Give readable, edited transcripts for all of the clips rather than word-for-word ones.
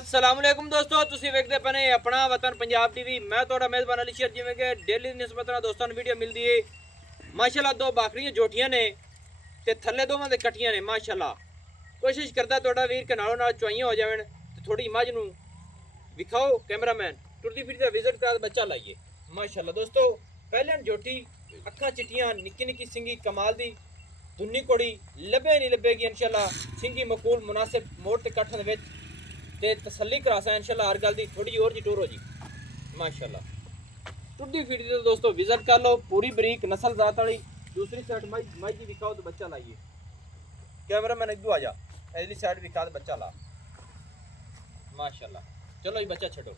अस्सलामुअलैकुम दोस्तों, ਤੁਸੀਂ ਵੇਖਦੇ ਪਏ अपना वतन पंजाब टीवी। मैं ਤੁਹਾਡਾ मेज़बान अली शेर। जिवें कि डेली निस्बत ਨਾਲ ਦੋਸਤਾਂ ਨੂੰ ਵੀਡੀਓ ਮਿਲਦੀ ਏ। माशाअल्लाह दो बाखरियां जोटियां ने ते थल्ले दोवां दे कट्टियां ने। माशाअल्लाह कोशिश करदा ਤੁਹਾਡਾ ਵੀਰ ਕਿ ਨਾਲੋਂ ਨਾਲ ਚੁਆਈਆਂ ਹੋ ਜਾਵਣ ਤੇ ਥੋੜੀ ਮੱਝ ਨੂੰ ਵਿਖਾਓ कैमरामैन। टुरदी फिरदी विजिट करा बच्चा लाइए। माशाअल्लाह दोस्तों पहले जोटी अखां चिट्टियां निक्की निक्की सिंगी कमाल दी दुन्नी कोड़ी लब्बे नहीं लब्बेगी इंशाअल्लाह। सिंगी मकूल मुनासिब मोड़ ते कट्ठन विच ते तसल्ली करासा इंशाअल्लाह। हर गल दी थोड़ी और जी टूर हो जी माशाअल्लाह। टुरदी फिरदी तो दोस्तों विजिट कर लो पूरी बरीक नस्ल जात वाली। दूसरी साइड मई की दिखाओ तो बच्चा लाइए। कैमरामैन इधर आ जा, इधरली साइड दिखा दे बच्चा ला माशाअल्लाह। चलो ये बच्चा छो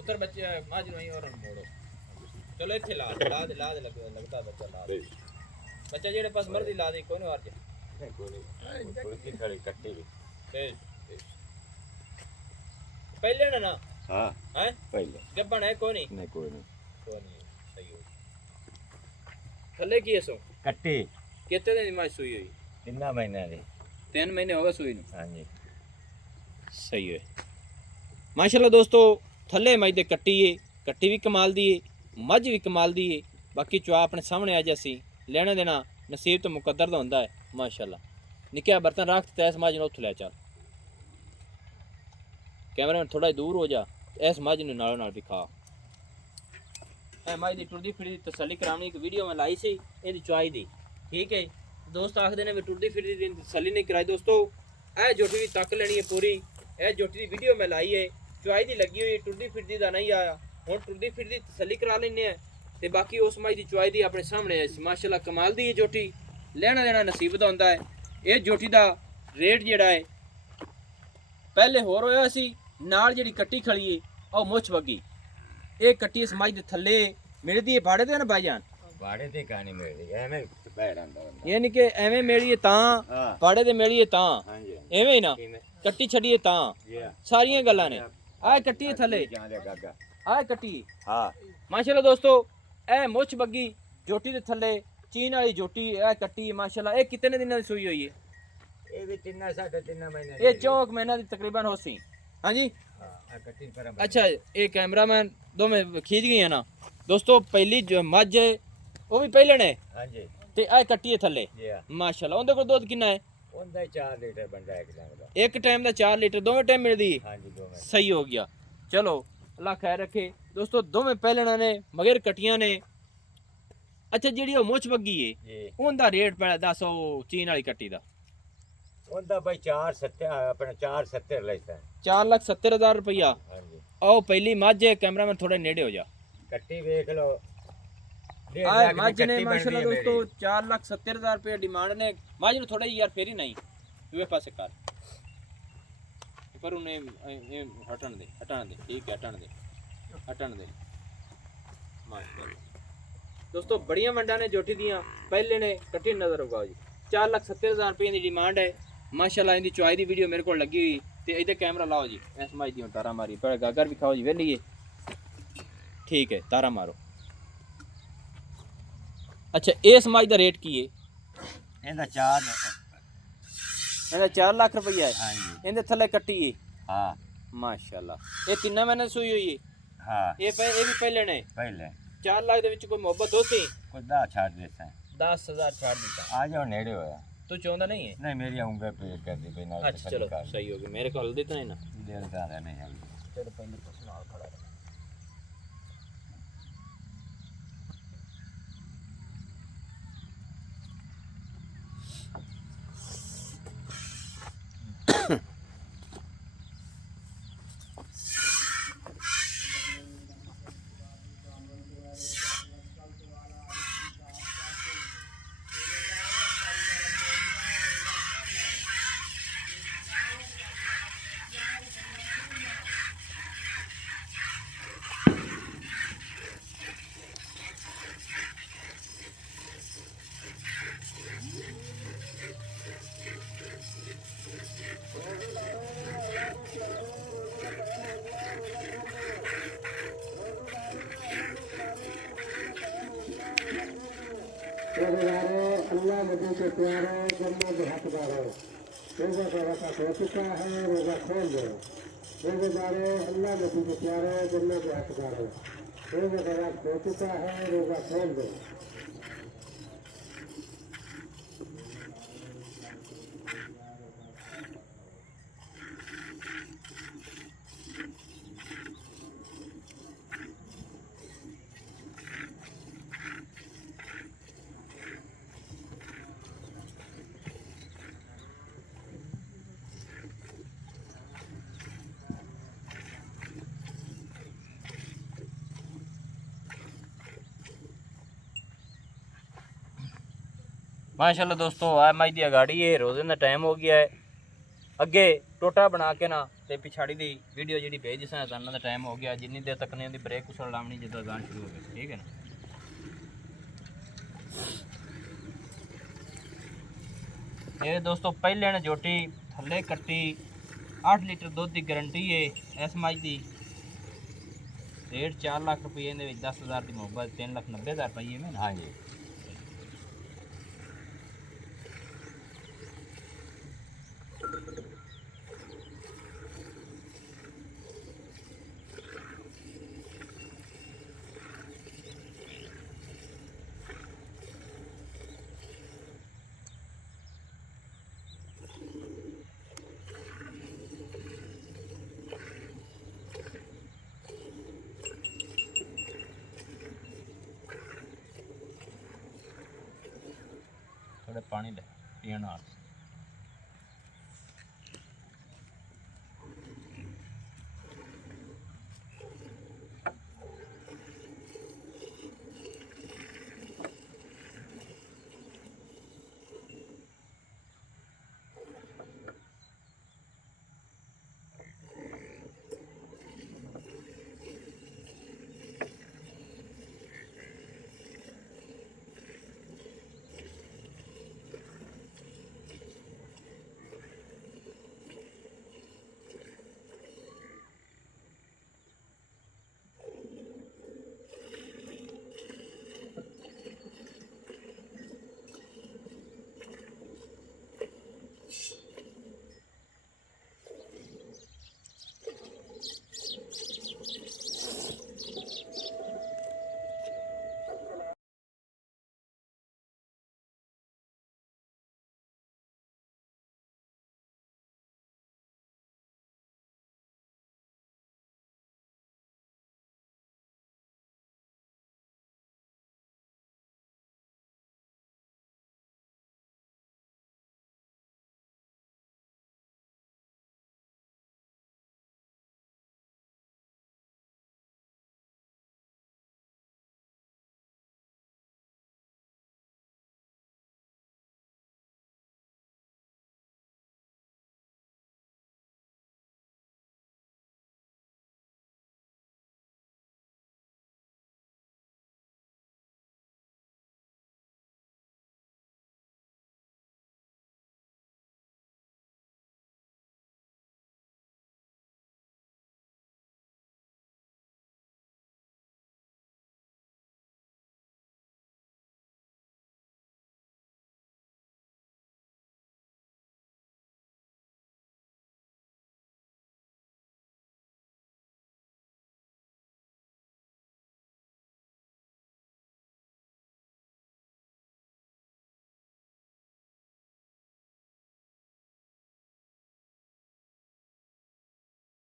उतर बच्चे माज नहीं और मोड़ो। चलो इथे ला ला दे लगता बच्चा ला दे। बच्चा जेड़े पास मर्जी ला दे कोई नहीं वार जा कोई नहीं थोड़ी खड़ी कट्टी ते पहले ना हां हैं पहले गब्बन है कोई नहीं कोई नहीं सही हो। थल्ले की सो कट्टी कितने दिन माज सुई हुई? 3 महीने दी 3 महीने हो गए सुई नु। हां जी सही है माशाल्लाह दोस्तों। थल्ले मज दे कट्टी है, कट्टी भी कमाल दी है, मझ भी कमाल दी है। बाकी चुआ अपने सामने आ जैसी लेना देना नसीब तो मुकद्दर दा हुंदा है माशाल्लाह। निक्का बर्तन रख ते इस मझ नु उठ ले चल। कैमरामैन थोड़ा दूर हो जा, इस मझ नु नालों नाल दिखा। ए मझ दी टुरदी फिरदी तसल्ली करावनी एक वीडियो में लाई सी इहदी चुआई दी। ठीक है दोस्त आखदे ने टुरदी फिरदी दी तसल्ली नहीं कराई। दोस्तों ए जोटी भी तक लेनी है पूरी। ए जोटी दी वीडियो में लाई है, चुआई दी लगी हुई, टुरदी फिरदी दा नहीं आया। हुण टुरदी फिरदी तसल्ली करा लैने हैं ते बाकी उस मई दी चुआई दी अपने सामने है माशाल्लाह। कमाल दी है जोटी, लेना देना नसीब दा हुंदा है। ये जोटी दा रेट जेड़ा है पहले होर होया सी नाल जेड़ी कट्टी खड़ी है और मुछ वगी। ये कट्टी इस मई दे थल्ले मिलदी है भाड़े ते ना भाईजान? भाड़े ते कहानी मिलदी एवें बैठ आंदा बंदा। ये नहीं कि एवें मेड़िए तां भाड़े ते मेड़िए तां। हां जी एवें ही ना कट्टी छड़िए तां सारियां गल्लां ने। आ कट्टी थल्ले आ कट्टी हां माशाल्लाह। दोस्तों ए मुछ बग्गी जोटी दे थल्ले चीन वाली जोटी ए कट्टी माशाल्लाह। ए कितने दिनां दी सूई होई है? ये भी 3 साढ़े 3 महीने ये 4 महीना दी तकरीबन होसी। हां जी हां कट्टी पर अच्छा ये कैमरामैन दो में खींच गई है ना दोस्तों। पहली जो मझ है वो भी पहले ने। हां जी ते आ कट्टी है थल्ले माशाल्लाह। उनदे कोल दुध कितना है? उनदा 4 लीटर बंदा एक टाइम दा। एक टाइम दा 4 लीटर दोवें टाइम मिलदी? हां जी दोवें। सही हो गया। चलो अल्लाह खैर रखे दोस्तों। दोवें पहलना ने मगर कटियां ने। अच्छा जेड़ी ओ मुछ बग्गी है उनदा रेट पड़ा दस ओ चीन वाली कट्टी दा? उनदा भाई 470 अपना 470 लेता है 4,70,000 रुपया। हां जी आओ पहली मझ है कैमरामैन थोड़े नेड़े हो जा। कट्टी देख लो आ मझ ने माशाल्लाह दोस्तों 4,70,000 रुपया डिमांड ने। मझ नु थोड़ा यार फेरी नहीं दूए पासे कर पर उन्हें हटन दे ठीक है हटन दे माशाल्लाह। दोस्तों बड़ियां मंडा ने जोटी दियां पहले ने कट्टी नजर उगाओ जी। 4,70,000 रुपये की डिमांड है माशाल्लाह। इनकी चुआई दी वीडियो मेरे को लगी हुई ते इधर कैमरा लाओ जी। इस मझ दी तारा मारी पर गागर भी खाओ जी वेली है ठीक है तारा मारो। अच्छा इस मझ दा रेट की है? ਇਹਦਾ 4 ਇਹਦਾ 4 ਲੱਖ ਰੁਪਈਆ ਹੈ। हां जी ਇਹਦੇ ਥੱਲੇ ਕੱਟੀ ਹੈ हां ਮਾਸ਼ਾਅੱਲਾ। ਇਹ ਤਿੰਨਾਂ ਮਹੀਨੇ ਸੂਈ ਹੋਈ ਹੈ? हां ਇਹ ਵੀ ਪਹਿਲੇ ਨੇ। पहले 4 ਲੱਖ ਦੇ ਵਿੱਚ ਕੋਈ ਮੁਹੱਬਤ ਹੋਸੀ? कोई 10 छाड़ देता है 10,000 ਛੱਡ ਦਿੱਤਾ। आ जाओ नेड़े होया ਤੂੰ ਚਾਹੁੰਦਾ ਨਹੀਂ ਹੈ? नहीं मेरी आऊंगा पे कर दी बिना अच्छा चलो सही हो गया। मेरे को हल्दी तो नहीं ना देर ज्यादा नहीं है तेरे पहले पास नाल खड़ा रह। के प्यारे जन्म के हकदारो रोजा का वक्त हो चुका है, रोजा खोल दो। रोजेदारो अल्लाह नबी के प्यारे जन्म के हकदारो रोजा का वक्त हो चुका है, रोजा खोल दो। माशाल्लाह दोस्तों आ मई दी गाड़ी है, रोजे का टाइम हो गया है। अगे टोटा बना के ना ते पिछाड़ी दी वीडियो जी भेज दिसा अजाना का टाइम हो गया। जिन्नी देर तक नहीं ब्रेक कुछ लावनी जो अजान शुरू हो गई, ठीक है ना। ये दोस्तों पहले ने जोटी थले कट्टी 8 लीटर दूध की गारंटी है इस मई की। रेट 4 लाख रुपये 10,000 की मोहब्बत 3,90,000 रुपये में। हाँ जी थोड़े पानी ले पीने।